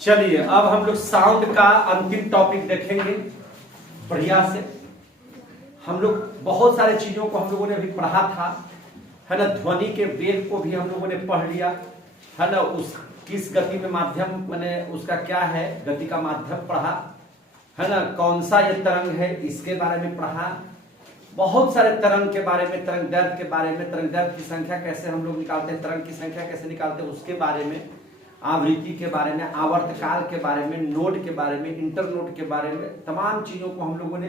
चलिए अब हम लोग साउंड का अंतिम टॉपिक देखेंगे बढ़िया से। हम लोग बहुत सारे चीजों को हम लोगों ने अभी पढ़ा था, है ना। ध्वनि के वेग को भी हम लोगों ने पढ़ लिया, है ना। उस किस गति में माध्यम मैंने उसका क्या है, गति का माध्यम पढ़ा, है ना। कौन सा ये तरंग है इसके बारे में पढ़ा। बहुत सारे तरंग के बारे में, तरंग दैर्घ्य के बारे में, तरंग दैर्घ्य की संख्या कैसे हम लोग निकालते हैं, तरंग की संख्या कैसे निकालते हैं उसके बारे में, आवृत्ति के बारे में, आवर्तकाल के बारे में, नोड के बारे में, इंटर नोड के बारे में, तमाम चीजों को हम लोगों ने,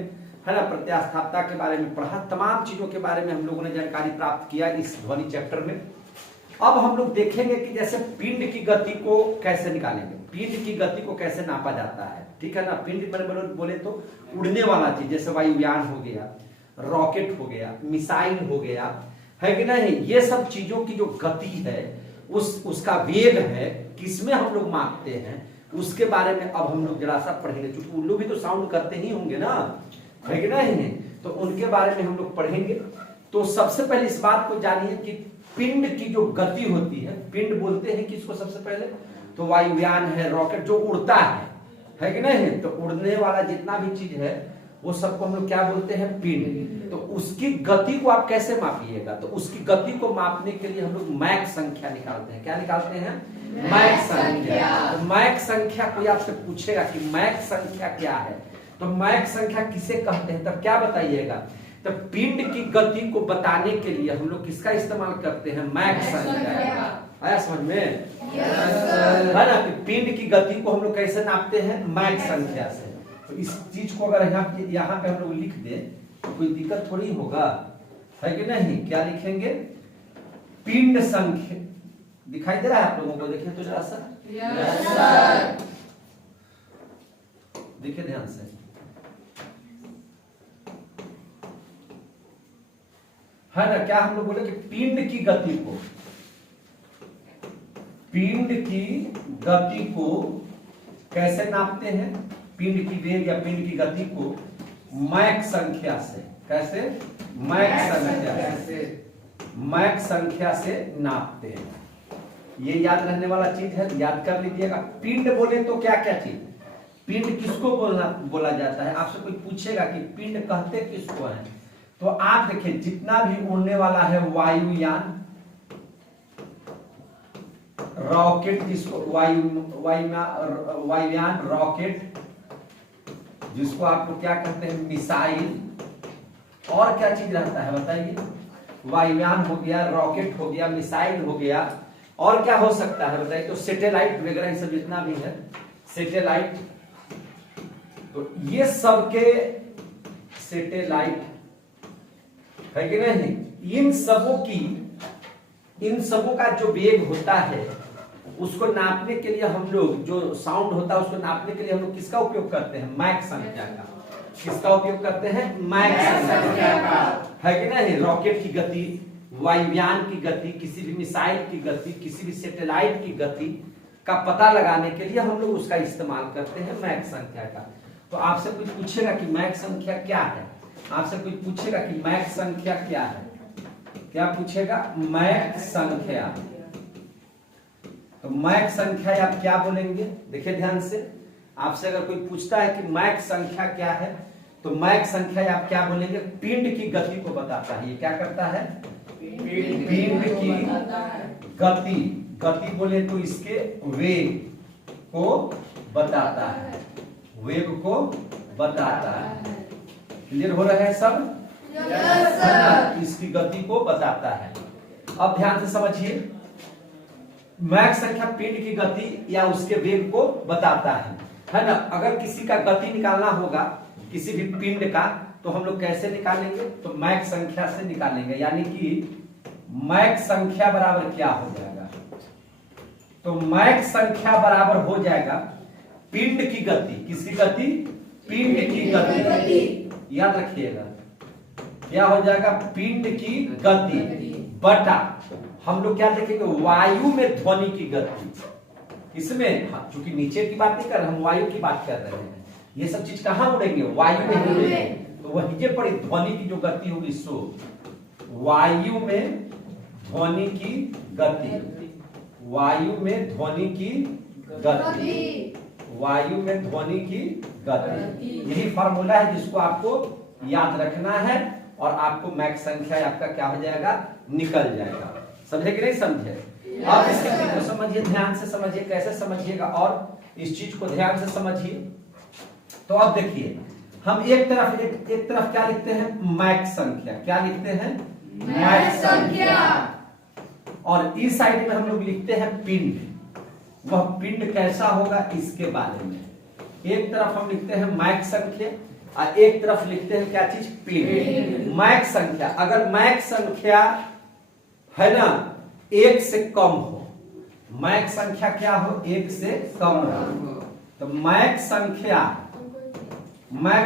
है ना, प्रत्यास्थापकता के बारे में पढ़ा। तमाम चीजों के बारे में हम लोगों ने जानकारी प्राप्त किया इस ध्वनि चैप्टर में। अब हम लोग देखेंगे कि जैसे पिंड की गति को कैसे निकालेंगे, पिंड की गति को कैसे नापा जाता है, ठीक है ना। पिंड बोले तो उड़ने वाला चीज, जैसे वायुयान हो गया, रॉकेट हो गया, मिसाइल हो गया, है कि नहीं। ये सब चीजों की जो गति है, उसका वेग है, किसमें हम लोग मापते हैं, उसके बारे में अब हम लोग जरा सा पढ़ेंगे। क्योंकि उन लोग भी तो साउंड करते ही होंगे ना, है कि नहीं। तो उनके बारे में हम लोग पढ़ेंगे। तो सबसे पहले इस बात को जानिए कि पिंड की जो गति होती है, पिंड बोलते हैं किसको सबसे पहले, तो वायुयान है, रॉकेट जो उड़ता है कि नहीं। तो उड़ने वाला जितना भी चीज है वो सबको हम लोग क्या बोलते हैं, पिंड। तो उसकी गति को आप कैसे मापिएगा, तो उसकी गति को मापने के लिए हम लोग मैक संख्या निकालते हैं। क्या निकालते हैं, मैक संख्या। तो मैक संख्या कोई आपसे पूछेगा कि मैक संख्या क्या है, तो मैक संख्या किसे कहते हैं, तब क्या बताइएगा। तो पिंड की गति को बताने के लिए हम लोग किसका इस्तेमाल करते हैं, मैक संख्या। आया समझ में, है ना। पिंड की गति को हम लोग कैसे नापते हैं, मैक संख्या से। तो इस चीज को अगर यहाँ पे हम लोग लिख दें तो कोई दिक्कत थोड़ी होगा, है कि नहीं। क्या लिखेंगे, पिंड संख्या। दिखाई दे रहा है आप लोगों को, देखिए तो जरा सा, देखिए ध्यान से, है ना। क्या हम लोग बोले कि पिंड की गति को, पिंड की गति को कैसे नापते हैं, पिंड की वेग या पिंड की गति को मैक संख्या से। कैसे, मैक संख्या से, मैक संख्या से नापते हैं। ये याद रहने वाला चीज है, याद कर लीजिएगा। पिंड बोले तो क्या क्या चीज, पिंड किसको बोला जाता है। आपसे कोई पूछेगा कि पिंड कहते किसको है, तो आप देखिए जितना भी उड़ने वाला है, वायुयान, रॉकेट जिसको वायुयान, रॉकेट जिसको आप लोग क्या कहते हैं, मिसाइल, और क्या चीज रहता है बताइए। वायुयान हो गया, रॉकेट हो गया, मिसाइल हो गया, और क्या हो सकता है बताइए। तो सैटेलाइट वगैरह ये सब जितना भी है, सैटेलाइट, तो ये सबके सैटेलाइट, है कि नहीं। इन सबों का जो वेग होता है उसको नापने के लिए हम लोग, जो साउंड होता है उसको नापने के लिए हम लोग किसका उपयोग करते हैं, मैक संख्या का। किसका उपयोग करते हैं, मैक संख्या का, है कि नहीं। रॉकेट की गति, वायुयान की गति, किसी भी मिसाइल की गति, किसी भी सैटेलाइट की गति का पता लगाने के लिए हम लोग उसका इस्तेमाल करते हैं मैक संख्या का। तो आपसे कुछ पूछेगा कि मैक संख्या क्या है, आपसे कुछ पूछेगा कि मैक संख्या क्या है, क्या पूछेगा, मैक संख्या। तो मैक संख्या आप क्या बोलेंगे, देखिए ध्यान से। आपसे अगर कोई पूछता है कि मैक संख्या क्या है, तो मैक संख्या आप क्या बोलेंगे, पिंड की गति को बताता है। ये क्या करता है, पिंड की गति, गति बोले तो इसके वेग को बताता है, वेग को बताता है। क्लियर हो रहा है सब, इसकी गति को बताता है। अब ध्यान से समझिए, मैक संख्या पिंड की गति या उसके वेग को बताता है ना। अगर किसी का गति निकालना होगा, किसी भी पिंड का, तो हम लोग कैसे निकालेंगे, तो मैक संख्या से निकालेंगे। यानी कि मैक संख्या बराबर क्या हो जाएगा, तो मैक संख्या बराबर हो जाएगा पिंड की गति। किसकी गति, पिंड की गति। याद रखिएगा क्या हो जाएगा, पिंड की गति बटा, हम लोग क्या देखेंगे, वायु में ध्वनि की गति। इसमें चूंकि नीचे की बात नहीं कर रहे, हम वायु की बात कर रहे हैं। ये सब चीज कहां उड़ेंगे, वायु में उड़ेंगे। तो वही पड़ी ध्वनि की जो गति होगी, सो वायु में ध्वनि की गति, वायु में ध्वनि की गति। वायु में ध्वनि की गति। यही फॉर्मूला है जिसको आपको याद रखना है और आपको मैक संख्या आपका क्या हो जाएगा, निकल जाएगा। समझे कि नहीं समझे? आप इसके को समझिए, ध्यान से समझिए, कैसे समझिएगा और इस चीज को ध्यान से समझिए। तो अब देखिए हम एक तरफ क्या लिखते हैं, मैक संख्या। क्या लिखते हैं, मैक संख्या। और इस साइड में हम लोग लिखते हैं पिंड। वह पिंड कैसा होगा इसके बारे में। एक तरफ हम लिखते हैं मैक संख्या और एक तरफ लिखते हैं क्या चीज, पिंड। मैक संख्या, अगर मैक संख्या है ना 1 से कम हो, मैक संख्या क्या हो, 1 से कम हो, तो मैक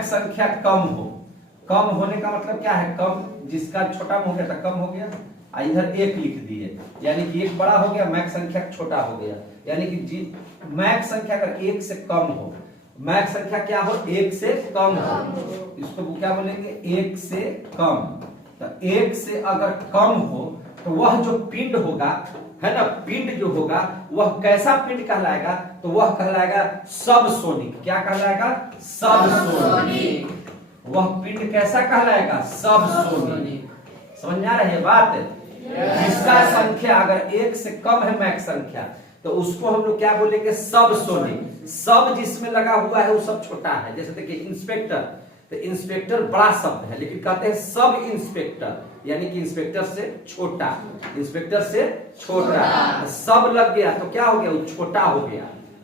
संख्या कम हो। कम होने का मतलब क्या है, कम, जिसका छोटा हो गया था कम हो गया, इधर 1 लिख दिए, यानी कि 1 बड़ा हो गया, मैक संख्या छोटा हो गया। यानी कि मैक संख्या अगर 1 से कम हो, मैक संख्या क्या हो, 1 से कम हो, इसको क्या बोलेंगे, 1 से कम। तो 1 से अगर कम हो तो वह जो पिंड होगा, है ना, पिंड जो होगा वह कैसा पिंड कहलाएगा, तो वह कहलाएगा सबसोनिक। क्या कहलाएगा, सबसोनिक। वह पिंड कैसा कहलाएगा, सबसोनिक। समझ में आ रही है बात? जिसका संख्या अगर 1 से कम है मैक संख्या, तो उसको हम लोग क्या बोलेंगे, सबसोनिक। सब जिसमें लगा हुआ है वो सब छोटा है। जैसे देखिए इंस्पेक्टर, तो इंस्पेक्टर बड़ा शब्द है, लेकिन कहते हैं सब इंस्पेक्टर, यानी कि इंस्पेक्टर से छोटा, इंस्पेक्टर से छोटा। सब लग गया तो क्या हो गया, वो छोटा हो गया।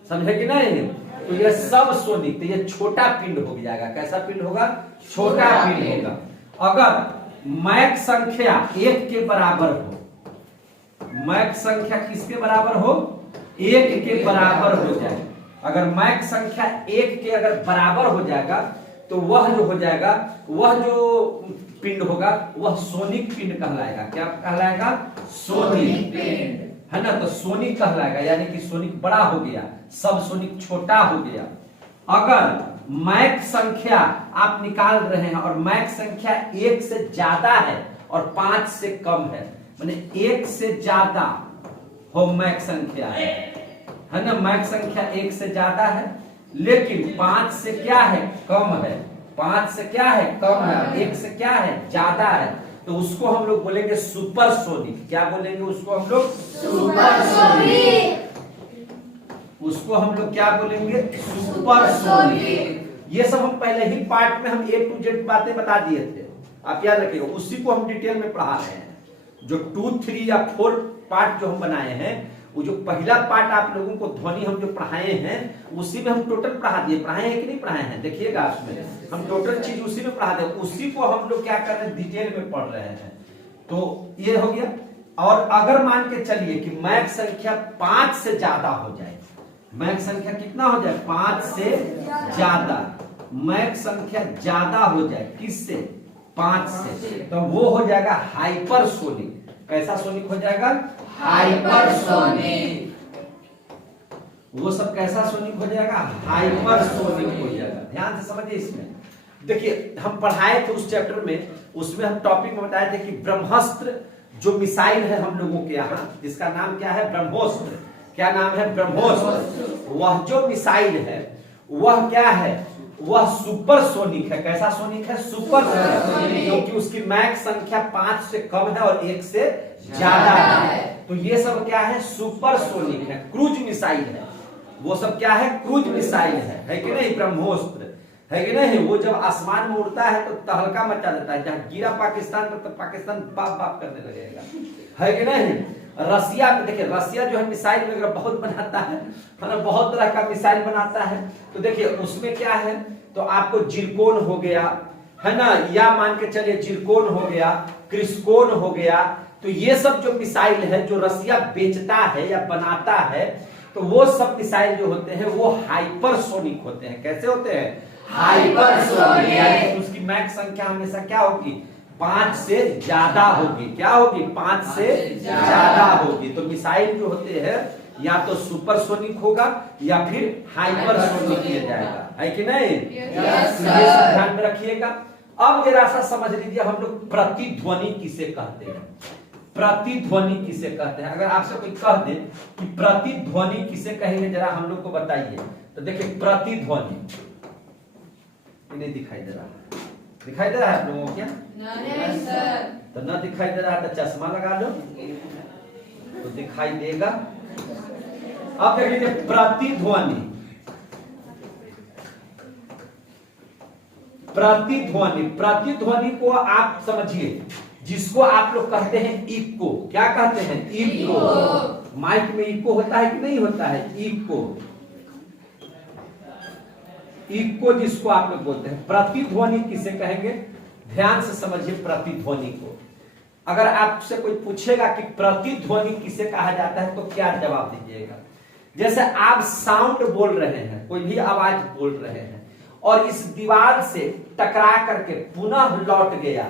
समझे कि नहीं? तो ये सबसोनिक, तो ये छोटा पिंड हो जाएगा। कैसा पिंड होगा, छोटा पिंड होगा। अगर मैक संख्या 1 के बराबर हो, मैक संख्या किसके बराबर हो, 1 के बराबर हो जाए। अगर मैक संख्या 1 के अगर बराबर हो जाएगा तो वह जो हो जाएगा, वह जो पिंड होगा वह सोनिक पिंड कहलाएगा। क्या कहलाएगा, सोनिक पिंड, है ना। तो सोनिक कहलाएगा, यानी कि सोनिक बड़ा हो गया, सब सोनिक छोटा हो गया। अगर मैक संख्या आप निकाल रहे हैं और मैक संख्या 1 से ज्यादा है और 5 से कम है, माने 1 से ज्यादा हो मैक संख्या है ना, मैक संख्या 1 से ज्यादा है लेकिन 5 से क्या है, कम है। 5 से क्या है, कम है, 1 से क्या है, ज्यादा है, तो उसको हम लोग बोलेंगे सुपरसोनिक। क्या बोलेंगे उसको हम लोग, सुपरसोनिक। उसको हम लोग क्या बोलेंगे, सुपरसोनिक। ये सब हम पहले ही पार्ट में हम A to Z बातें बता दिए थे, आप याद रखिएगा। उसी को हम डिटेल में पढ़ा रहे हैं। जो 2, 3 या 4 पार्ट जो हम बनाए हैं, वो जो पहला पार्ट आप लोगों को ध्वनि हम जो पढ़ाए हैं उसी में हम टोटल पढ़ा दिए। पढ़ाए हैं कि नहीं पढ़ाए हैं, देखिएगा उसमें हम टोटल चीज उसी में पढ़ा दे, उसी को हम लोग क्या कर रहे हैं, डिटेल में पढ़ रहे हैं। तो ये हो गया। और अगर मान के चलिए कि मैक संख्या 5 से ज्यादा हो जाए, मैक संख्या कितना हो जाए, 5 से ज्यादा, मैक संख्या ज्यादा हो जाए किससे, 5 से, तो वो हो जाएगा हाइपरसोनिक। कैसा सोनिक हो जाएगा, हाइपरसोनिक। वो सब कैसा सोनिक हो जाएगा, हाइपरसोनिक हो जाएगा। ध्यान से समझिए इसमें। देखिए हम पढ़ाए थे उस चैप्टर में, उसमें हम टॉपिक में बताए थे कि ब्रह्मास्त्र जो मिसाइल है हम लोगों के यहाँ, जिसका नाम क्या है, ब्रह्मोस्त्र। क्या नाम है, ब्रह्मोस्त्र। वह जो मिसाइल है वह क्या है, वह सुपरसोनिक है। कैसा सोनिक है, सुपरसोनिक, क्योंकि उसकी मैक संख्या 5 से कम है और 1 से ज्यादा है। तो ये सब क्या है, सुपरसोनिक है, क्रूज मिसाइल है। वो सब क्या है, क्रूज मिसाइल है कि नहीं, ब्रह्मोस्त्र है कि नहीं। वो जब आसमान में उड़ता है तो तहलका मचा देता है, जहाँ गिरा पाकिस्तान पर तो पाकिस्तान बाप बाप करने लगेगा, है कि नहीं। रसिया में देखिए, रसिया जो है मिसाइल वगैरह बहुत बनाता है, मतलब बहुत तरह का मिसाइल बनाता है। तो देखिए उसमें क्या है, तो आपको जिरकोन हो गया, है ना, या मान के चलिए जिरकोन हो गया, क्रिस्कोन हो गया। तो ये सब जो मिसाइल है जो रसिया बेचता है या बनाता है, तो वो सब मिसाइल जो होते हैं वो हाइपरसोनिक होते हैं। कैसे होते हैं, हाइपरसोनिक। उसकी मैक संख्या हमेशा क्या होगी, 5 से ज्यादा होगी। क्या होगी, 5 से ज्यादा होगी। तो मिसाइल जो होते हैं या तो सुपरसोनिक होगा या फिर हाइपरसोनिक किया जाएगा, है कि नहीं। ये सब ध्यान में रखिएगा। अब जरा सा समझ लीजिए हम लोग प्रतिध्वनि किसे कहते हैं। प्रतिध्वनि किसे कहते हैं? अगर आपसे कोई कह दे कि प्रतिध्वनि किसे कहेंगे, जरा हम लोग को बताइए। तो देखिए प्रतिध्वनि नहीं दिखाई दे रहा है, दिखाई दे रहा है आप लोगों को क्या? नहीं सर। तो ना दिखाई दे रहा है तो चश्मा लगा लो तो दिखाई देगा। अब देख लीजिए प्रतिध्वनि, प्रतिध्वनि, प्रतिध्वनि को आप समझिए, जिसको आप लोग कहते हैं इको। क्या कहते हैं? इको। माइक में इको होता है कि नहीं होता है? इको, इको जिसको आप लोग बोलते हैं। प्रतिध्वनि किसे कहेंगे? ध्यान से समझिए प्रतिध्वनि को। अगर आपसे कोई पूछेगा कि प्रतिध्वनि किसे कहा जाता है तो क्या जवाब दीजिएगा? जैसे आप साउंड बोल रहे हैं, कोई भी आवाज बोल रहे हैं और इस दीवार से टकरा करके पुनः लौट गया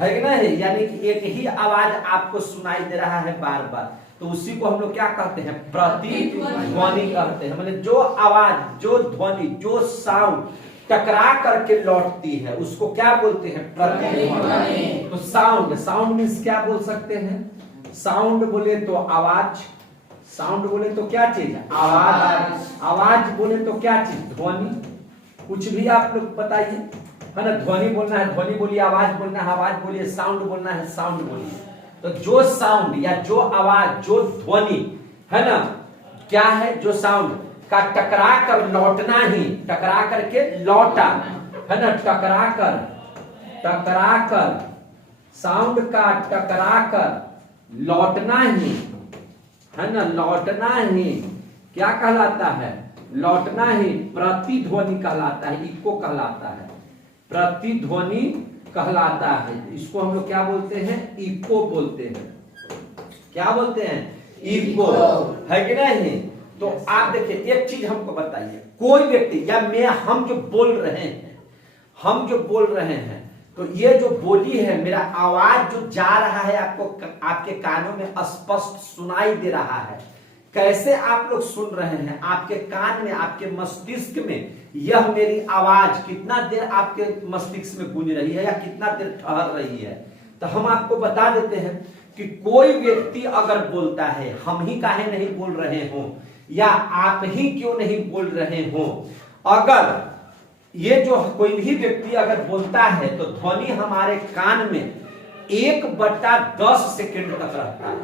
है कि नहीं, यानी कि एक ही आवाज आपको सुनाई दे रहा है बार बार, तो उसी को हम लोग क्या कहते हैं? प्रतिध्वनि कहते हैं। मतलब जो आवाज, जो ध्वनि, जो साउंड टकरा करके लौटती है उसको क्या बोलते हैं? प्रतिध्वनि। तो साउंड, साउंड मीन्स क्या बोल सकते हैं? साउंड बोले तो आवाज, साउंड बोले तो क्या चीज? आवाज, आवाज बोले तो क्या चीज? ध्वनि। कुछ भी आप लोग बताइए, है ना? ध्वनि बोलना है ध्वनि बोलिए, आवाज बोलना है आवाज बोलिए, साउंड बोलना है साउंड बोलिए। तो जो साउंड या जो आवाज, जो ध्वनि है ना, क्या है? जो साउंड का टकरा कर लौटना ही, टकरा करके लौटा है ना, टकरा कर, टकरा कर, साउंड का टकरा कर लौटना ही है ना, लौटना ही क्या कहलाता है? लौटना ही प्रतिध्वनि कहलाता है, इको कहलाता है, प्रतिध्वनि कहलाता है। इसको हम लोग क्या बोलते हैं? इको बोलते हैं। क्या बोलते हैं? इको, है कि नहीं? तो आप देखिए एक चीज हमको बताइए, कोई व्यक्ति या मैं, हम जो बोल रहे हैं, हम जो बोल रहे हैं, तो ये जो बोली है, मेरा आवाज जो जा रहा है आपको, आपके कानों में स्पष्ट सुनाई दे रहा है। कैसे आप लोग सुन रहे हैं? आपके कान में, आपके मस्तिष्क में यह मेरी आवाज कितना देर आपके मस्तिष्क में गूंज रही है या कितना देर ठहर रही है? तो हम आपको बता देते हैं कि कोई व्यक्ति अगर बोलता है, हम ही काहे नहीं बोल रहे हो या आप ही क्यों नहीं बोल रहे हो, अगर ये जो कोई भी व्यक्ति अगर बोलता है तो ध्वनि हमारे कान में 1/10 सेकेंड तक रहता है।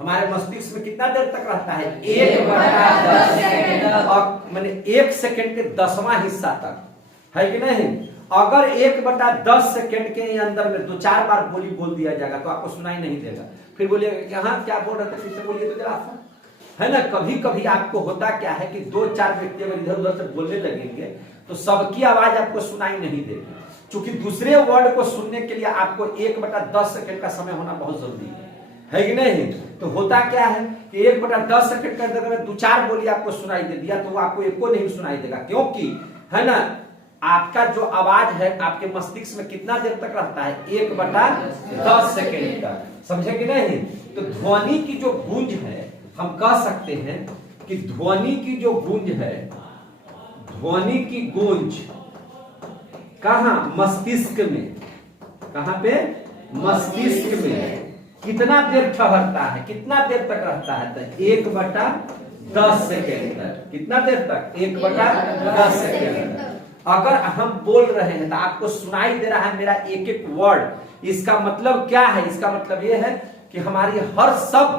हमारे मस्तिष्क में कितना देर तक रहता है? 1/10 सेकेंड, और मैंने 1 सेकेंड के 10वां हिस्सा तक, है कि नहीं? अगर 1/10 सेकेंड के अंदर में 2-4 बार बोली बोल दिया जाएगा तो आपको सुनाई नहीं देगा। फिर बोलिएगा कि हाँ क्या बोल रहे थे, फिर से बोलिए तो जरा सा, है ना? कभी कभी आपको होता क्या है कि 2-4 व्यक्ति अगर इधर उधर से बोलने लगेंगे तो सबकी आवाज आपको सुनाई नहीं देगी, क्योंकि दूसरे वर्ड को सुनने के लिए आपको 1/10 सेकेंड का समय होना बहुत जरूरी है कि नहीं? तो होता क्या है कि 1/10 सेकेंड के अंदर में 2-4 बोली आपको सुनाई दे दिया तो वो आपको एको नहीं सुनाई देगा, क्योंकि है ना, आपका जो आवाज है आपके मस्तिष्क में कितना देर तक रहता है? 1/10 सेकेंड का। समझे कि नहीं? तो ध्वनि की जो गूंज है, हम कह सकते हैं कि ध्वनि की जो गूंज है, ध्वनि की गूंज कहां? मस्तिष्क में। कहां पे? मस्तिष्क में। कितना देर ठहरता है, कितना देर तक रहता है? तो 1/10 सेकेंड तक। कितना देर तक? 1/10 सेकेंड तक। अगर हम बोल रहे हैं तो आपको सुनाई दे रहा है मेरा एक एक वर्ड, इसका मतलब क्या है? इसका मतलब यह है कि हमारी हर शब्द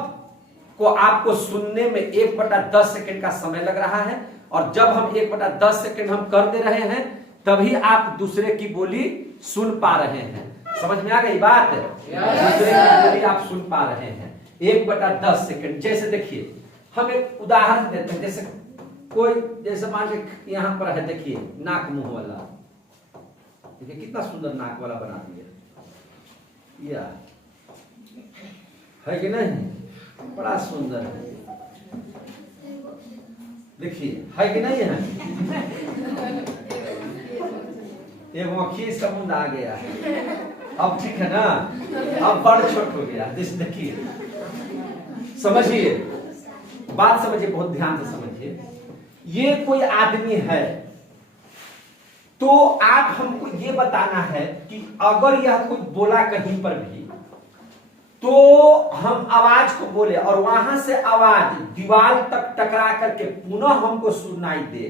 को आपको सुनने में 1/10 सेकेंड का समय लग रहा है, और जब हम 1/10 सेकेंड हम कर दे रहे हैं तभी आप दूसरे की बोली सुन पा रहे हैं। समझ में आ गई बात? दूसरे की बोली आप सुन पा रहे हैं 1/10 सेकेंड। जैसे देखिए हम एक उदाहरण देते हैं, जैसे कोई, जैसे मान लीजिए यहां पर है, देखिए नाक मुंह वाला, देखिए कितना सुंदर नाक वाला बना दिया, या है कि नहीं? बड़ा सुंदर है, देखिए है कि नहीं है? एक मक्खी इसका मुंड आ गया है, अब ठीक है ना? अब बड़ छोट हो गया। देखिए, समझिए बात, समझिए, बहुत ध्यान से समझिए। ये कोई आदमी है तो आप हमको ये बताना है कि अगर यह कोई बोला कहीं पर भी तो हम आवाज को बोले और वहां से आवाज दीवार तक टकरा करके पुनः हमको सुनाई दे,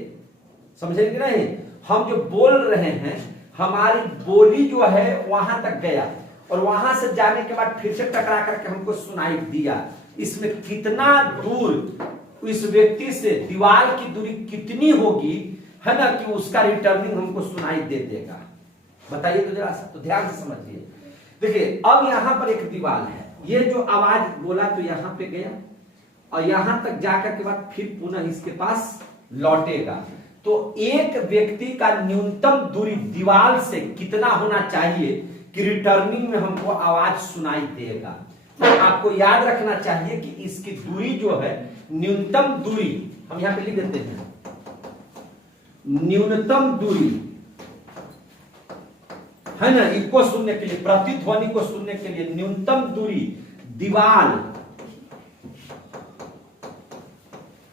समझे कि नहीं? हम जो बोल रहे हैं हमारी बोली जो है वहां तक गया और वहां से जाने के बाद फिर से टकरा करके हमको सुनाई दिया। इसमें कितना दूर इस व्यक्ति से दीवार की दूरी कितनी होगी, है ना, कि उसका रिटर्निंग हमको सुनाई दे देगा? बताइए तो जरा सा, तो ध्यान से समझिए। देखिए अब यहां पर एक दीवार है, ये जो आवाज बोला तो यहां पे गया और यहां तक जाकर के बाद फिर पुनः इसके पास लौटेगा। तो एक व्यक्ति का न्यूनतम दूरी दीवार से कितना होना चाहिए कि रिटर्निंग में हमको आवाज सुनाई देगा? तो आपको याद रखना चाहिए कि इसकी दूरी जो है, न्यूनतम दूरी हम यहां पे लिख देते हैं, न्यूनतम दूरी है ना, इसको सुनने के लिए, प्रतिध्वनि को सुनने के लिए न्यूनतम दूरी दीवार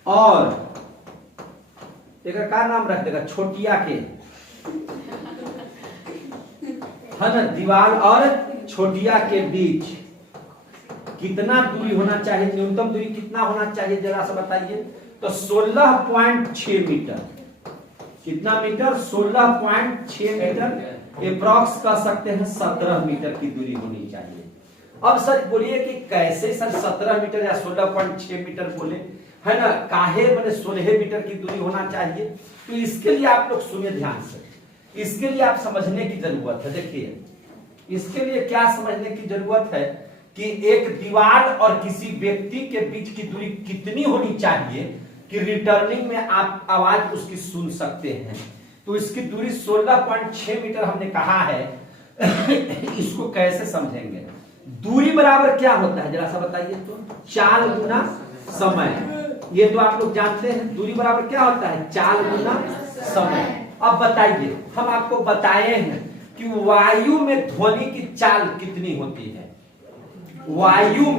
और एक का नाम रख देगा छोटिया के, है ना, दीवार और छोटिया के बीच कितना दूरी होना चाहिए? न्यूनतम दूरी कितना होना चाहिए जरा सा बताइए? तो 16.6 मीटर। कितना मीटर? 16.6 मीटर। एप्रॉक्स कह सकते हैं 17 मीटर की दूरी होनी चाहिए। अब सर बोलिए कि कैसे सर 17 मीटर या 16.6 मीटर बोले, है ना, काहे मैंने 16 मीटर की दूरी होना चाहिए? तो इसके लिए आप लोग सुनिए ध्यान से, इसके लिए आप समझने की जरूरत है। देखिए इसके लिए क्या समझने की जरूरत है कि एक दीवार और किसी व्यक्ति के बीच की दूरी कितनी होनी चाहिए कि रिटर्निंग में आप आवाज उसकी सुन सकते हैं। तो इसकी दूरी 16.6 मीटर हमने कहा है। इसको कैसे समझेंगे? दूरी बराबर क्या होता है जरा सा बताइए तो? चाल गुना समय। ये तो आप लोग जानते हैं, दूरी बराबर क्या होता है? चाल गुना समय। अब बताइए, हम आपको बताए हैं कि वायु में ध्वनि की चाल कितनी होती है? वायु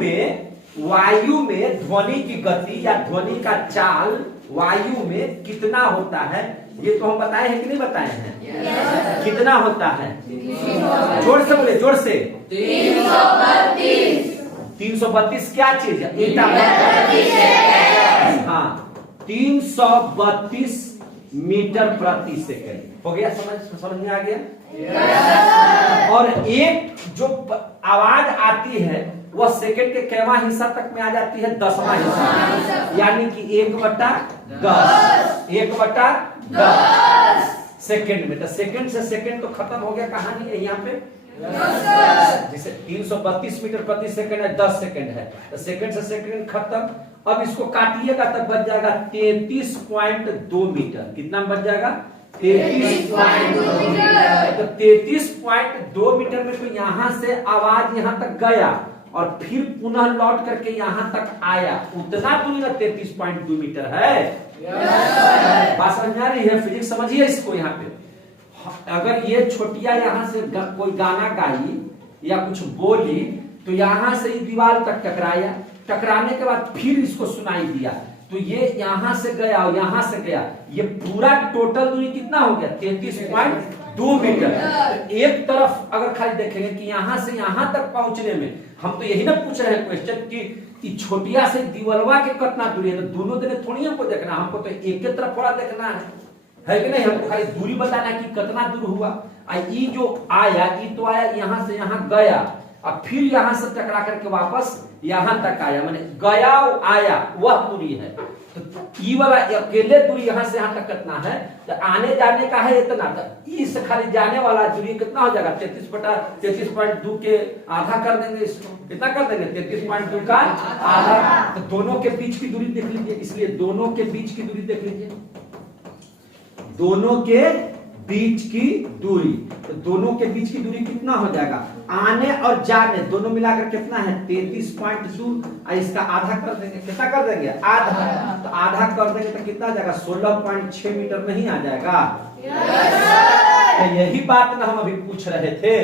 में ध्वनि की गति या ध्वनि का चाल वायु में कितना होता है? ये तो हम बताए हैं कि नहीं बताए हैं? yes. कितना होता है? जोर से बोले, जोर से। 332 क्या चीज है? हाँ, 332 मीटर प्रति सेकंड हो गया। समझ में आ गया? yes. और एक जो आवाज आती है वह सेकंड के कैवा हिस्सा तक में आ जाती है? 10वां हिस्सा, यानी कि 1/10। 1/10 सेकंड में। तो सेकंड से सेकंड तो खत्म हो गया कहानी है यहाँ पे। जैसे 332 मीटर प्रति सेकंड है, 10 सेकंड है, तो सेकंड से सेकंड खत्म। अब इसको काटिएगा तब बच जाएगा 33.2 मीटर। कितना बच जाएगा? 33.2 मीटर। तो 33.2 मीटर में तो यहां से आवाज यहां तक गया और फिर पुनः लौट करके यहां तक आया, उतना दूरी ना 33.2 मीटर है। बात समझ में आ रही है? फिजिक्स समझिए इसको। यहाँ पे अगर ये छोटिया यहाँ से कोई गाना गाई या कुछ बोली तो यहाँ से ही दीवार तक टकराया, टकराने के बाद फिर इसको सुनाई दिया, तो ये यहां से गया और यहां से गया, ये पूरा टोटल दूरी कितना हो गया? 33.2 मीटर। एक तरफ अगर खाली देखेंगे कि यहां से यहां तक पहुंचने में, हम तो यही ना पूछ रहे हैं क्वेश्चन कि छोटिया से दीवलवा के कितना दूरी है, तो दोनों दिन थोड़ी हमको देखना, हमको तो एक ही तरफ थोड़ा देखना है कि नहीं? हमको खाली दूरी बताना कि कितना दूर हुआ। ये जो आया, ये तो आया यहां से यहां गया और फिर यहां से टकरा करके वापस यहां तक आया, माने गया आया वह दूरी है। तो ई वाला अकेले दूरी यहां से यहां तक कितना है? तो आने जाने का है इतना, तो इस खाली जाने वाला दूरी कितना हो जाएगा? 33.2 के आधा कर देंगे इसको। कितना कर देंगे? 33.2 का आधा। तो दोनों के बीच की दूरी देख लीजिए, इसलिए दोनों के बीच की दूरी देख लीजिए, दोनों के बीच की दूरी। तो दोनों के बीच की दूरी कितना हो जाएगा? आने और जाने दोनों मिलाकर कितना है? 33.2। इसका आधा कर देंगे, कितना कर देंगे? आधा। तो आधा कर देंगे तो कितना आ जाएगा? 16.6 मीटर नहीं आ जाएगा? तो यही बात ना हम अभी पूछ रहे थे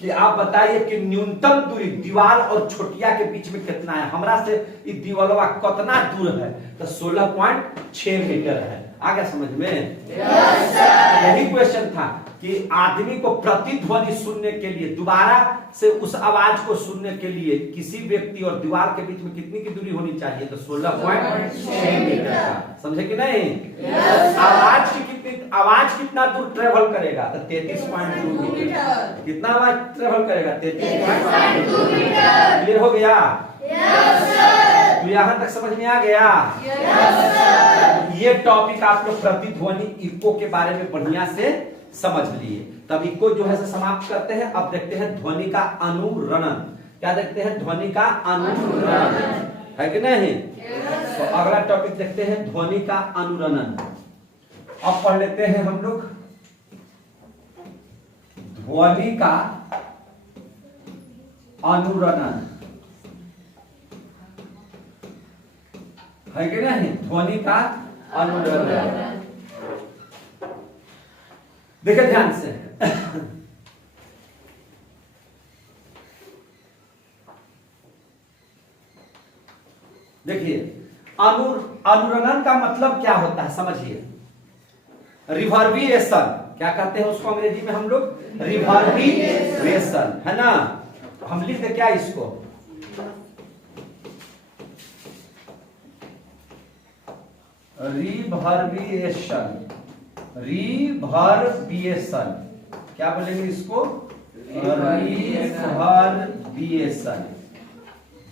कि आप बताइए कि न्यूनतम दूरी दीवार और छोटिया के बीच में कितना है? हमरा से दीवालवा कितना दूर है? तो 16.6 मीटर है। आ गया समझ में? यही क्वेश्चन था कि आदमी को प्रतिध्वनि सुनने के लिए, दोबारा से उस आवाज को सुनने के लिए किसी व्यक्ति और दीवार के बीच में कितनी की दूरी होनी चाहिए? तो 16.6 मीटर का। समझे कि नहीं? आवाज कितना दूर ट्रेवल करेगा? तो 33.2 मीटर। कितना आवाज ट्रेवल करेगा? 33.2 मीटर। क्लियर हो गया? तो यहां तक समझ में आ गया? ये टॉपिक आप लोग प्रतिध्वनि इको के बारे में बढ़िया से समझ लिए। तब इको जो है समाप्त करते हैं। अब देखते हैं ध्वनि का अनुरणन। क्या देखते हैं? ध्वनि का अनुरणन, है कि नहीं? तो अगला टॉपिक देखते हैं ध्वनि का अनुरणन। अब पढ़ लेते हैं हम लोग ध्वनि का अनुरणन, है कि नहीं? ध्वनि का अनुरणन। देखिए ध्यान से, देखिए अनुरणन का मतलब क्या होता है समझिए। रिवर्बिएशन, क्या कहते हैं उसको अंग्रेजी में हम लोग? रिवर्बिएशन, है ना? हम लिख दे क्या इसको? रिवर्बिएशन, रिवर्बिएशन, क्या बोलेंगे इसको? रिवर्बिएशन।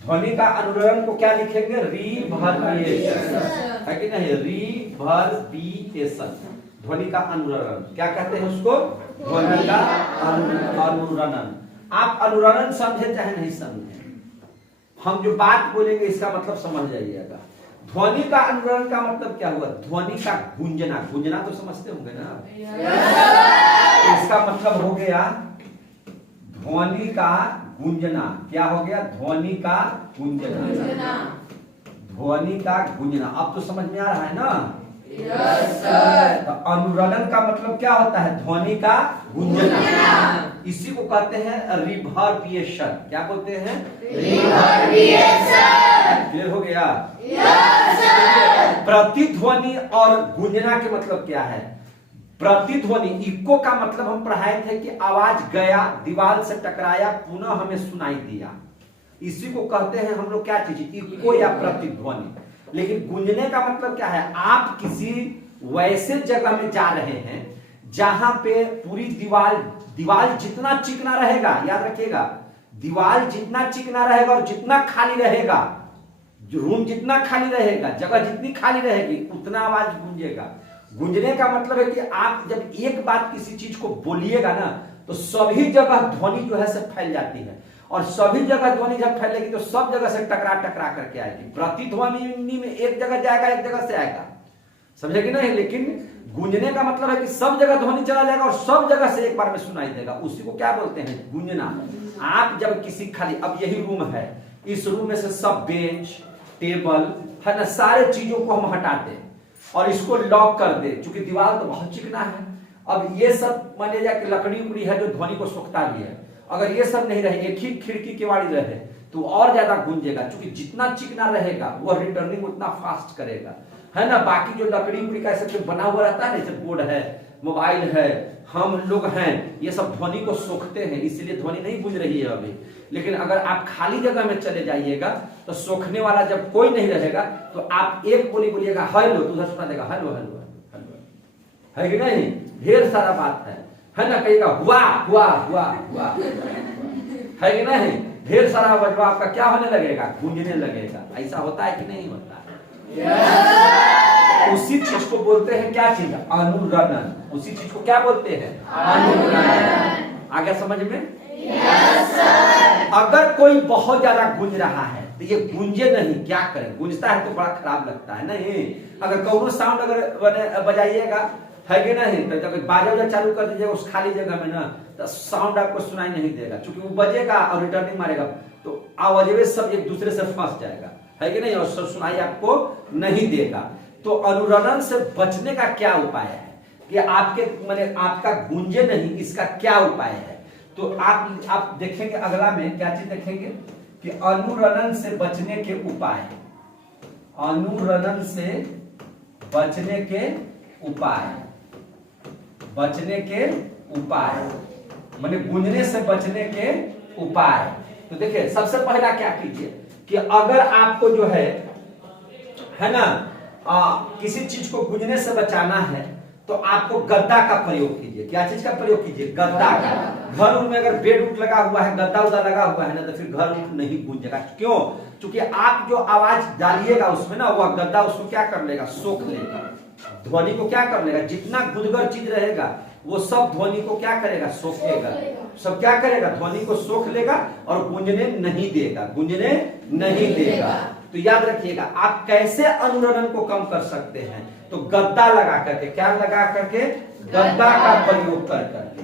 ध्वनि का अनुरणन को क्या लिखेंगे? रिवर्बिएशन, है कि नहीं? रिवर्बिएशन, ध्वनि का अनुरणन। क्या कहते हैं उसको? ध्वनि का अनुरणन। आप अनुरणन समझे चाहे नहीं समझे, हम जो बात बोलेंगे इसका मतलब समझ जाइएगा। ध्वनि का अनुरणन का मतलब क्या हुआ? ध्वनि का गूंजना। गूंजना तो समझते होंगे ना? इसका मतलब हो गया ध्वनि का गूंजना। क्या हो गया? ध्वनि का गूंजना, ध्वनि का गूंजना। अब तो समझ में आ रहा है ना? तो अनुरणन का मतलब क्या होता है? ध्वनि का गूंजना। इसी को कहते हैं रिवर्बिएशन। क्या बोलते हैं? रिवर्बिएशन। क्लियर हो गया? प्रतिध्वनि और गूंजना के मतलब क्या है? प्रतिध्वनि इको का मतलब हम पढ़ाए थे कि आवाज गया, दीवार से टकराया, पुनः हमें सुनाई दिया। इसी को कहते हैं हम लोग क्या चीज? इको या प्रतिध्वनि। लेकिन गूंजने का मतलब क्या है? आप किसी वैसे जगह में जा रहे हैं जहां पे पूरी दीवार जितना चिकना रहेगा, याद रखिएगा, दीवार जितना चिकना रहेगा और जितना खाली रहेगा, रूम जितना खाली रहेगा, जगह जितनी खाली रहेगी, उतना आवाज गूंजेगा। गूंजने का मतलब है कि आप जब एक बात किसी चीज को बोलिएगा ना, तो सभी जगह ध्वनि जो है से फैल जाती है, और सभी जगह ध्वनि जब फैलेगी तो सब जगह से टकरा करके आएगी। प्रतिध्वनि में एक जगह जाएगा, एक जगह से आएगा, समझे कि नहीं? लेकिन गूंजने का मतलब है कि सब जगह ध्वनि चला जाएगा और सब जगह से एक बार में सुनाई देगा। उसी को क्या बोलते हैं? गूंजना। आप जब किसी खाली, अब यही रूम है, इस रूम में से सब बेंच, टेबल, है ना, सारे चीजों को हम हटाते हैं और इसको लॉक कर दे, क्योंकि दीवार तो बहुत चिकना है। अब ये सब मान लीजिए कि लकड़ी उकड़ी है जो ध्वनि को सोखता भी है, अगर ये सब नहीं रहे, एक ही खिड़की केवाड़ी रहे तो और ज्यादा गूंजेगा, क्योंकि जितना चिकना रहेगा वो रिटर्निंग उतना फास्ट करेगा, है ना। बाकी जो लकड़ी उकड़ी का सब बना हुआ रहता है ना, जैसे बोर्ड है, मोबाइल है, हम लोग हैं, ये सब ध्वनि को सोखते हैं, इसलिए ध्वनि नहीं गूंज रही है अभी। लेकिन अगर आप खाली जगह में चले जाइएगा तो सोखने वाला जब कोई नहीं रहेगा तो आप एक बोली बोलिएगा हेलो, तो उधर सुना देगा हेलो हेलो हेलो, है कि नहीं? ढेर सारा बात है ना। कहिएगा हुआ हुआ हुआ हुआ, है कि नहीं? ढेर सारा आवाज आपका क्या होने लगेगा? गूंजने लगेगा। ऐसा होता है कि नहीं होता? उसी चीज को बोलते हैं क्या चीज? अनुरणन। उसी चीज को क्या बोलते हैं? अनुरणन। आ गया समझ में? अगर कोई बहुत ज्यादा गूंज रहा है तो ये गूंजे नहीं, क्या करें? गूंजता है तो बड़ा खराब लगता है नहीं। अगर कौनो साउंड अगर बजाइएगा, है कि नहीं, तो जब बाजा चालू कर दीजिएगा उस खाली जगह में ना, तो साउंड आपको सुनाई नहीं देगा, क्योंकि वो बजेगा और रिटर्निंग मारेगा तो आवाज सब एक दूसरे से फंस जाएगा, है कि नहीं, और सुनाई आपको नहीं देगा। तो अनुरणन से बचने का क्या उपाय है कि आपके माने आपका गूंजे नहीं, इसका क्या उपाय है? तो आप देखेंगे अगला में क्या चीज देखेंगे कि अनुरणन से बचने के उपाय, अनुरणन से बचने के उपाय, बचने के उपाय, माने गूंजने से बचने के उपाय। तो देखिए सबसे पहला क्या कीजिए कि अगर आपको जो है ना किसी चीज को गूंजने से बचाना है तो आपको गद्दा का प्रयोग कीजिए। क्या चीज का प्रयोग कीजिए? गद्दा का। घर में अगर बेड उठ लगा हुआ है, गद्दा उदा लगा हुआ है ना, तो फिर घर उठ नहीं गूंजेगा। क्यों? क्योंकि आप जो आवाज डालिएगा उसमें ना, वह गद्दा उसको क्या कर लेगा? सोख लेगा, ध्वनि को क्या कर लेगा? जितना गुदगर चीज रहेगा वो सब ध्वनि को क्या करेगा? सोखेगा। सब क्या करेगा? ध्वनि को सोख लेगा और गूंजने नहीं देगा, गूंजने नहीं देगा। तो याद रखिएगा, आप कैसे अनुरणन को कम कर सकते हैं? तो गद्दा लगा करके, क्या लगा करके? गद्दा का प्रयोग कर करके,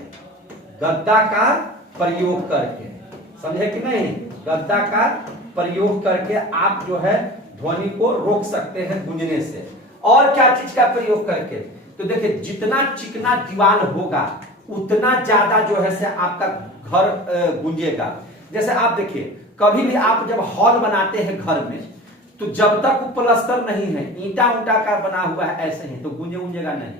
गद्दा का प्रयोग करके, समझे कि नहीं? गद्दा का प्रयोग करके आप जो है ध्वनि को रोक सकते हैं गूंजने से। और क्या चीज का प्रयोग करके? तो देखिए जितना चिकना दीवार होगा उतना ज्यादा जो है से आपका घर गूंजेगा। जैसे आप देखिए कभी भी आप जब हॉल बनाते हैं घर में, तो जब तक वो प्लास्टर नहीं है, ईंटा उंटा का बना हुआ है ऐसे ही, तो गूंजेगा नहीं।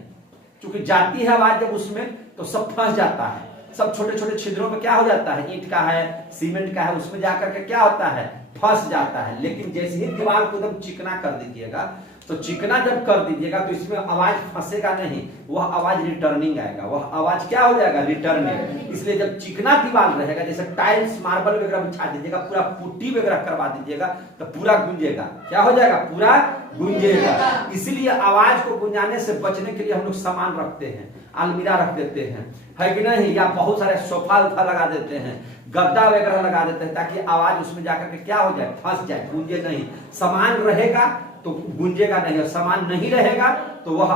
क्योंकि जाती है आवाज जब उसमें तो सब फंस जाता है, सब छोटे छोटे छिद्रों में क्या हो जाता है? ईंट का है, सीमेंट का है, उसमें जाकर के क्या होता है? फंस जाता है। लेकिन जैसे ही दीवार को एकदम चिकना कर दीजिएगा, तो चिकना जब कर दीजिएगा तो इसमें आवाज फंसेगा नहीं, वह आवाज रिटर्निंग आएगा, वह आवाज क्या हो जाएगा? रिटर्निंग। इसलिए जब चिकना दीवार रहेगा, जैसे टाइल्स मार्बल वगैरह बिछा दीजिएगा, पूरा पुट्टी वगैरह करवा दीजिएगा, तो पूरा गूंजेगा। क्या हो जाएगा? पूरा गूंजेगा। इसीलिए आवाज को गूंजाने से बचने के लिए हम लोग सामान रखते हैं, अलमीरा रख देते हैं, है कि नहीं? या बहुत सारे सोफा उफा लगा देते हैं, गद्दा वगैरह लगा देते हैं, ताकि आवाज उसमें जाकर के क्या हो जाए? फंस जाए, गूंजे नहीं। सामान रहेगा तो गूंजेगा नहीं, और सामान नहीं रहेगा तो वह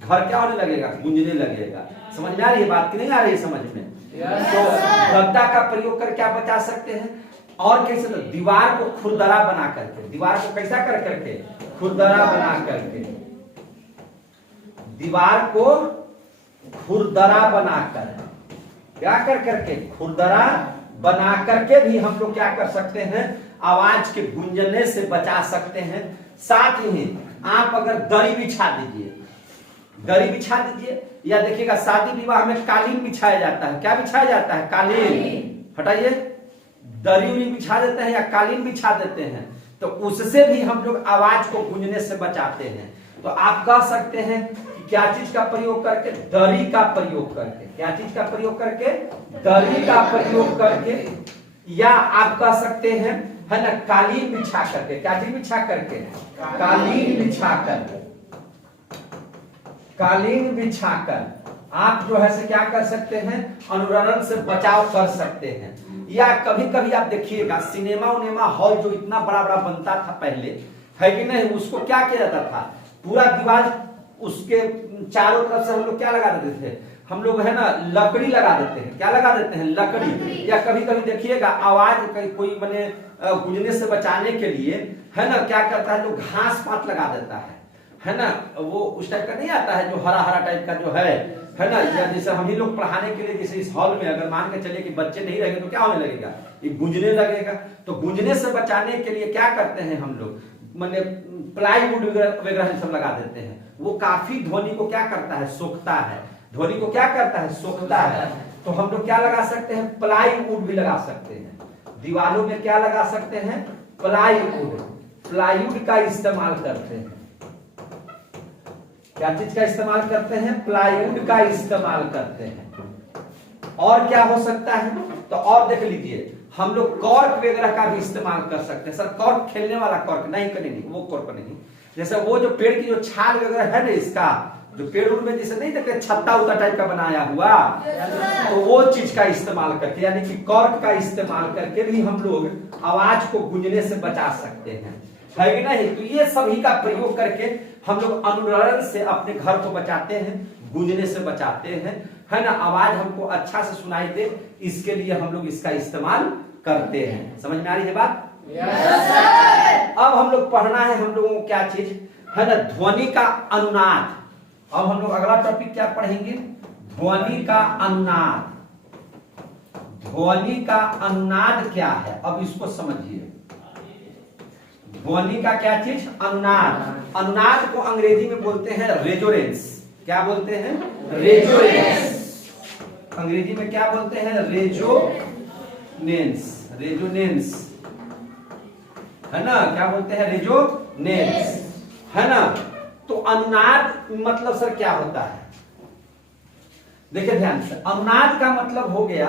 घर क्या होने लगेगा? गूंजने लगेगा। समझ में आ रही है बात कि नहीं आ रही है समझ में? तो गद्दा का प्रयोग कर क्या बचा सकते हैं? और कैसे? तो दीवार को खुरदरा बना करके, दीवार को कैसा कर करके? खुरदरा बना करके, दीवार को खुरदरा बनाकर, क्या कर करके? खुरदरा बना करके भी हम लोग क्या कर सकते हैं? आवाज के गूंजने से बचा सकते हैं। साथ ही आप अगर दरी बिछा दीजिए, दरी बिछा दीजिए, या देखिएगा शादी विवाह में कालीन बिछाया जाता है। क्या बिछाया जाता है? कालीन। हटाइए, दरी उरी बिछा देते हैं या कालीन बिछा देते हैं, तो उससे भी हम लोग आवाज को गूंजने से बचाते हैं। तो आप कह सकते हैं कि क्या चीज का प्रयोग करके? दरी का प्रयोग करके। क्या चीज का प्रयोग करके? दरी का प्रयोग करके। या आप कह सकते हैं, है ना, कालीन बिछा करके। क्या चीज बिछा करके? कालीन बिछा कर, कालीन बिछाकर आप जो है से क्या कर सकते हैं? अनुरणन से बचाव कर सकते हैं। या कभी कभी आप देखिएगा सिनेमा उनेमा हॉल जो इतना बड़ा बड़ा बनता था पहले, है कि नहीं, उसको क्या किया जाता था? पूरा दीवार उसके चारों तरफ से हम लोग क्या लगा देते थे? हम लोग है ना लकड़ी लगा देते हैं। क्या लगा देते हैं? लकड़ी। या कभी कभी देखिएगा आवाज कोई मैंने गूंजने से बचाने के लिए, है ना, क्या करता है? जो घास पात लगा देता है ना, वो उस टाइप का नहीं आता है जो हरा हरा टाइप का जो है ना। या जैसे हम ही लोग पढ़ाने के लिए, जैसे इस हॉल में अगर मान के चले कि बच्चे नहीं रहेंगे तो क्या होने लगेगा? ये गूंजने लगेगा। तो गूंजने से बचाने के लिए क्या करते हैं हम लोग? मैंने प्लाईवुड वगैरह सब लगा देते हैं। वो काफी ध्वनि को क्या करता है? सोखता है। ध्वनि को क्या करता है? सोखता है। तो हम लोग क्या लगा सकते हैं? प्लाईवुड भी लगा सकते हैं। दीवारों में क्या लगा सकते हैं? प्लाईवुड। प्लाईवुड का इस्तेमाल करते हैं। क्या चीज का इस्तेमाल करते हैं? प्लाईवुड का इस्तेमाल करते हैं। और क्या हो सकता है? तो और देख लीजिए, हम लोग कॉर्क वगैरह का भी इस्तेमाल कर सकते हैं। सर कॉर्क खेलने वाला कॉर्क नहीं करेंगे, वो कॉर्क नहीं। जैसे वो जो पेड़ की जो छाल वगैरह है ना, इसका जो पेड़ में जैसे नहीं देखते छत्ता उता टाइप का बनाया हुआ, तो वो चीज का इस्तेमाल करके, यानी कि कॉर्क का इस्तेमाल करके भी हम लोग आवाज को गूंजने से बचा सकते हैं, है कि नहीं? तो ये सभी का प्रयोग करके हम लोग अनुरणन से अपने घर को बचाते हैं, गूंजने से बचाते हैं, है ना। आवाज हमको अच्छा से सुनाई दे, इसके लिए हम लोग इसका इस्तेमाल करते हैं। समझ में आ रही है बात? अब हम लोग पढ़ना है हम लोगों को क्या चीज, है ना, ध्वनि का अनुनाद। अब हम लोग अगला टॉपिक क्या पढ़ेंगे? ध्वनि का अनुनाद। ध्वनि का अनुनाद क्या है, अब इसको समझिए। ध्वनि का क्या चीज? अनुनाद। अनुनाद को अंग्रेजी में बोलते हैं रेजोनेंस। क्या बोलते हैं? रेजोनेंस। अंग्रेजी में क्या बोलते हैं? रेजोनेंस। रेजोनेंस है ना, क्या बोलते हैं? रेजोनेंस है ना। तो अनुनाद मतलब सर क्या होता है? देखिए ध्यान से, अनुनाद का मतलब हो गया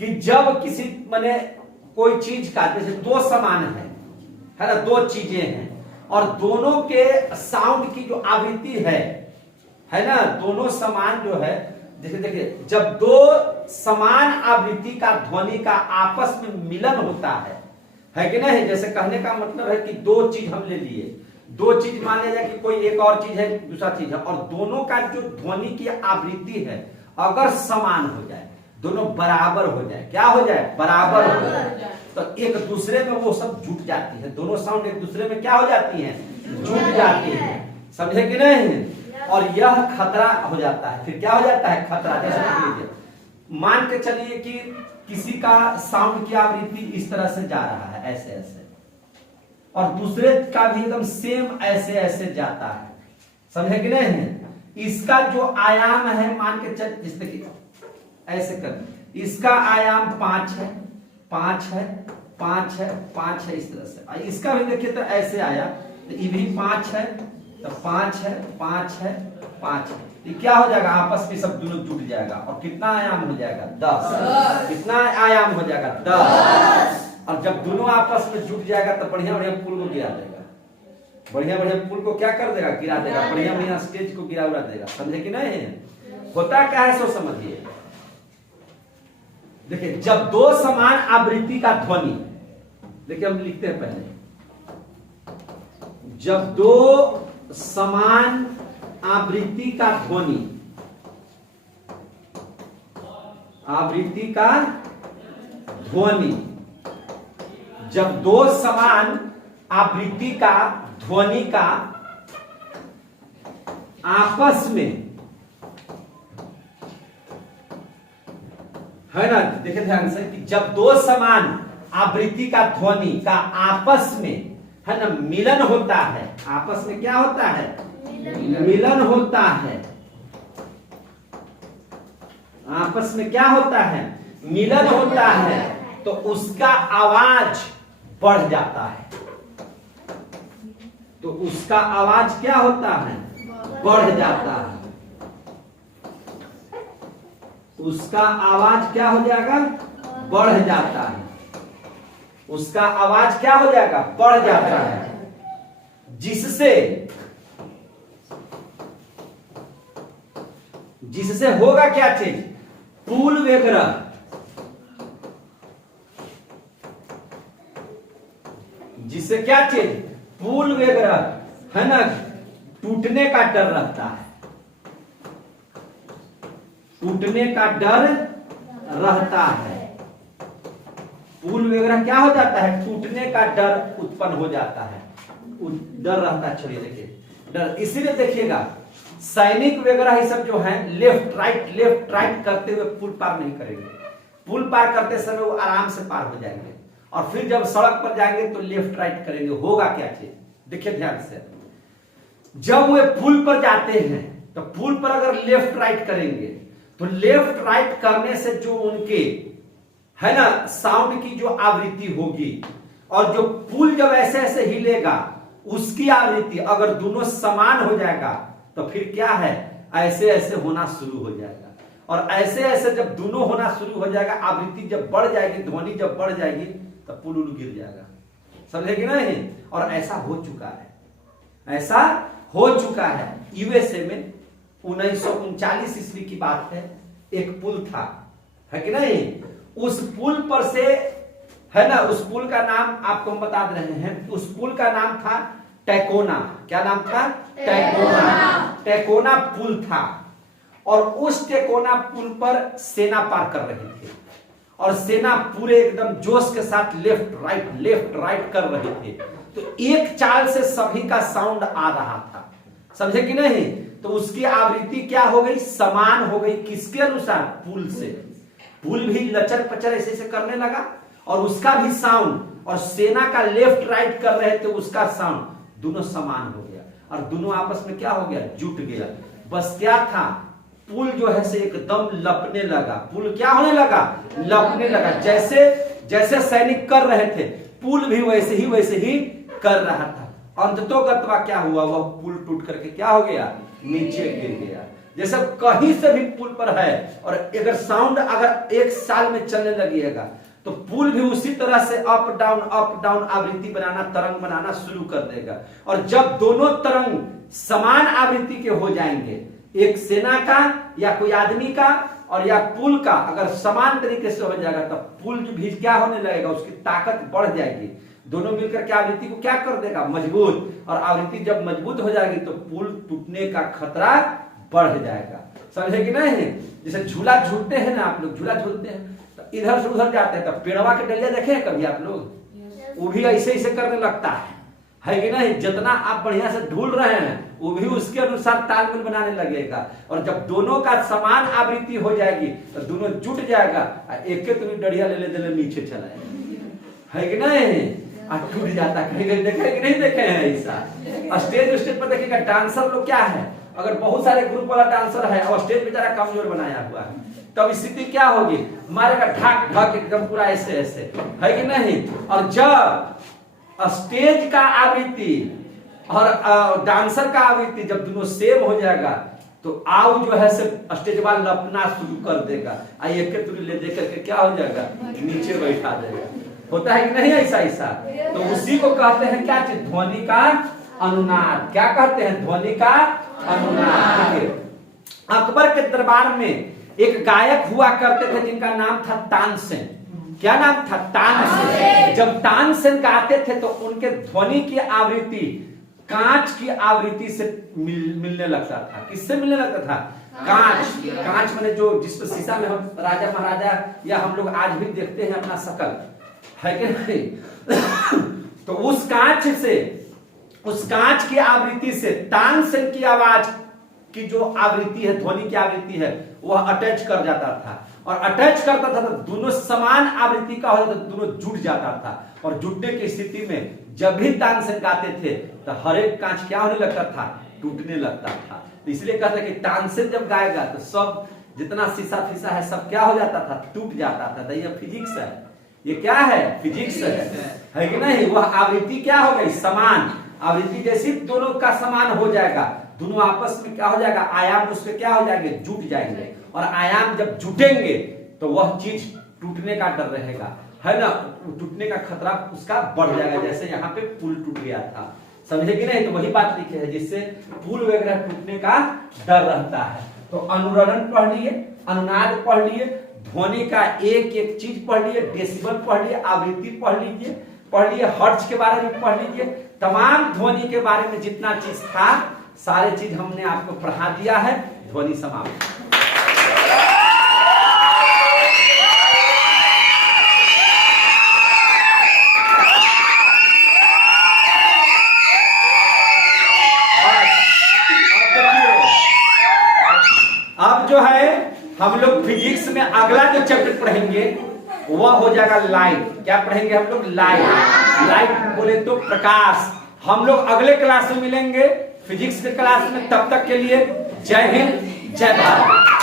कि जब किसी माने कोई चीज का, जैसे दो समान है ना, दो चीजें हैं और दोनों के साउंड की जो आवृत्ति है ना, दोनों समान जो है, देखिए देखिए, जब दो समान आवृत्ति का ध्वनि का आपस में मिलन होता है कि नहीं? जैसे कहने का मतलब है कि दो चीज हम ले लिए, दो चीज मान लिया जाए कि कोई एक और चीज है, दूसरा चीज है, और दोनों का जो ध्वनि की आवृत्ति है अगर समान हो जाए, दोनों बराबर हो जाए, क्या हो जाए? बराबर हो जाए, तो एक दूसरे में वो सब जुट जाती है, दोनों साउंड एक दूसरे में क्या हो जाती है? जुट जाती है। समझे कि नहीं? और यह खतरा हो जाता है। फिर क्या हो जाता है? खतरा। जैसे मान के चलिए कि किसी का साउंड की आवृत्ति इस तरह से जा रहा है, ऐसे ऐसे, और दूसरे का भी एकदम सेम ऐसे ऐसे जाता है। समझे कि नहीं? इसका जो आयाम है, मान के चल, जैसे ऐसे कर, इसका आयाम 5 है, 5 है, 5 है, 5 है, इस तरह से। इसका भी देखिए तो ऐसे आया, तो ये भी 5 है, तो 5 है, 5 है, 5 है, ये क्या हो जाएगा? आपस में सब दोनों जुट जाएगा, और कितना आयाम हो जाएगा? 10। कितना आयाम हो जाएगा? 10। और जब दोनों आपस में जुट जाएगा तो बढ़िया बढ़िया पुल को गिरा देगा, बढ़िया बढ़िया पुल को क्या कर देगा? गिरा देगा, बढ़िया बढ़िया स्टेज को गिरा उड़ा देगा। समझे कि नहीं? होता क्या है सो समझिए। देखिए, जब दो समान आवृत्ति का ध्वनि, देखिए हम लिखते हैं पहले, जब दो समान आवृत्ति का ध्वनि, आवृत्ति का ध्वनि, जब दो समान आवृत्ति का ध्वनि का आपस में, है ना, देखिए ध्यान से, कि जब दो समान आवृत्ति का ध्वनि का आपस में, है ना, मिलन होता है, आपस में क्या होता है? मिलन होता है। आपस में क्या होता है? मिलन होता है, तो उसका आवाज बढ़ जाता है। तो उसका आवाज क्या होता है? बढ़ जाता है। उसका आवाज क्या हो जाएगा? बढ़ जाता है। उसका आवाज क्या हो जाएगा? बढ़ जाता है, जिससे होगा क्या चीज? पुल वगैरह, जिससे क्या चीज? पुल वगैरह, है ना, टूटने का डर रहता है, टूटने का डर रहता है। पुल वगैरह क्या हो जाता है? टूटने का डर उत्पन्न हो जाता है, डर रहता है। चलिए देखिए, डर, इसीलिए देखिएगा सैनिक वगैरह ये सब जो है लेफ्ट राइट करते हुए पुल पार नहीं करेंगे। पुल पार करते समय वो आराम से पार हो जाएंगे, और फिर जब सड़क पर जाएंगे तो लेफ्ट राइट करेंगे। होगा क्या चीज? देखिए ध्यान से, जब वे पुल पर जाते हैं तो पुल पर अगर लेफ्ट राइट करेंगे तो लेफ्ट राइट करने से जो उनके, है ना, साउंड की जो आवृत्ति होगी, और जो पुल जब ऐसे ऐसे हिलेगा उसकी आवृत्ति अगर दोनों समान हो जाएगा तो फिर क्या है? ऐसे ऐसे होना शुरू हो जाएगा। और ऐसे ऐसे जब दोनों होना शुरू हो जाएगा, आवृत्ति जब बढ़ जाएगी, ध्वनि जब बढ़ जाएगी, तो पुल उल गिर जाएगा। समझे कि नहीं? और ऐसा हो चुका है, ऐसा हो चुका है। यूएसए में 1939 ईस्वी की बात है, एक पुल था, है कि नहीं? उस पुल पर से, है ना, उस पुल का नाम आपको हम बता रहे हैं, उस पुल का नाम था टैकोना। क्या नाम था? टैकोना। टैकोना पुल था, और उस टैकोना पुल पर सेना पार कर रही थी, और सेना पूरे एकदम जोश के साथ लेफ्ट राइट कर रहे थे। तो एक चाल से सभी का साउंड आ रहा था। समझे कि नहीं? तो उसकी आवृत्ति क्या हो गई? समान हो गई। किसके अनुसार? पुल से। पुल भी लचर पचर ऐसे ऐसे करने लगा, और उसका भी साउंड, और सेना का लेफ्ट राइट कर रहे थे उसका साउंड, दोनों समान हो गया, और दोनों आपस में क्या हो गया? जुट गया। बस क्या था, पुल जो है से एकदम लपने लगा। पुल क्या होने लगा, लपने लगा। जैसे जैसे सैनिक कर रहे थे, पुल भी वैसे ही कर रहा था। अंततोगत्वा क्या हुआ, वह पुल टूट करके क्या हो गया, नीचे गिर गया। जैसे कहीं से भी पुल पर है और अगर साउंड अगर 1 साल में चलने लगेगा तो पुल भी उसी तरह से अप डाउन आवृत्ति बनाना, तरंग बनाना शुरू कर देगा। और जब दोनों तरंग समान आवृत्ति के हो जाएंगे, एक सेना का या कोई आदमी का और या पुल का अगर समान तरीके से हो जाएगा, तब पुल भी क्या होने लगेगा, उसकी ताकत बढ़ जाएगी। दोनों मिलकर के आवृत्ति को क्या कर देगा, मजबूत। और आवृत्ति जब मजबूत हो जाएगी तो पुल टूटने का खतरा बढ़ जाएगा। समझे कि नहीं? जैसे झूला झूलते हैं ना, आप लोग झूला झूलते हैं तो इधर से उधर जाते हैं, तो पेड़वा के डलिया देखे हैं कभी आप लोग? वो भी ऐसे करने लगता है कि नहीं? जितना आप बढ़िया से झूल रहे हैं वो भी उसके अनुसार तालमेल बनाने लगेगा। और जब दोनों का समान आवृत्ति हो जाएगी तो दोनों जुट जाएगा, एक डलिया ले नीचे चला जाएगा, है कि नहीं? टूट जाता। कहीं देखे कि नहीं देखे हैं ऐसा? स्टेज पर देखिएगा, डांसर लोग क्या है, अगर बहुत सारे ग्रुप वाला डांसर है और स्टेज बेचारा कमजोर बनाया हुआ है, तब स्थिति क्या होगी, मारेगा ढाक ढाक एकदम पूरा ऐसे, है कि नहीं? और जब स्टेज का आवृत्ति और डांसर का आवृत्ति जब दोनों सेम हो जाएगा तो आव जो है से स्टेज वाला लपना शुरू कर देगा, एक ले दे करके क्या हो जाएगा, नीचे बैठा देगा। होता है कि नहीं ऐसा? तो उसी को कहते हैं क्या चीज, ध्वनि का अनुनाद। क्या कहते हैं, ध्वनि का अनुनाद। अकबर के दरबार में एक गायक हुआ करते थे जिनका नाम था तानसेन। क्या नाम था, तानसेन। जब तानसेन गाते थे तो उनके ध्वनि की आवृत्ति कांच की आवृत्ति से मिलने लगता था। किससे मिलने लगता था, कांच मैंने जो जिस शीशा में हम राजा महाराजा या हम लोग आज भी देखते हैं अपना शकल, है कि नहीं? तो उस कांच की आवृत्ति से तानसेन की आवाज की जो आवृत्ति है, ध्वनि की आवृत्ति है, वह अटैच कर जाता था। और अटैच करता था तो दोनों समान आवृत्ति का हो जाता, दोनों जुट जाता था। और जुटने की स्थिति में जब भी तानसेन गाते थे तो हर एक कांच क्या होने लगता था, टूटने लगता था। तो इसलिए कहते कि तानसेन जब गाएगा तो सब जितना शीशा फीसा है सब क्या हो जाता था, टूट जाता था। तो ये फिजिक्स है, ये क्या है, फिजिक्स है कि नहीं? वह आवृत्ति क्या हो गई, समान आवृत्ति। जैसी दोनों का समान हो जाएगा, दोनों आपस में क्या हो जाएगा, आयाम उसके क्या हो जाएंगे, जुट जाएंगे। और आयाम जब जुटेंगे तो वह चीज टूटने का डर रहेगा, है ना? टूटने का खतरा उसका बढ़ जाएगा। जैसे यहाँ पे पुल टूट गया था, समझे कि नहीं? तो वही बात लिखी है, जिससे पुल वगैरह टूटने का डर रहता है। तो अनुरणन पढ़ लिए, अनुनाद पढ़ लिए, ध्वनि का एक एक चीज पढ़ लिए, डेसिबल पढ़ लिए, आवृत्ति पढ़ लिए, हर्ट्ज के बारे में पढ़ लीजिए। तमाम ध्वनि के बारे में जितना चीज था सारे चीज हमने आपको पढ़ा दिया है। ध्वनि समाप्त। अब जो है हम लोग फिजिक्स में अगला जो चैप्टर पढ़ेंगे वह हो जाएगा लाइट। क्या पढ़ेंगे हम लोग, लाइट बोले तो प्रकाश। हम लोग अगले क्लास में मिलेंगे फिजिक्स के क्लास में। तब तक के लिए जय हिंद, जय भारत।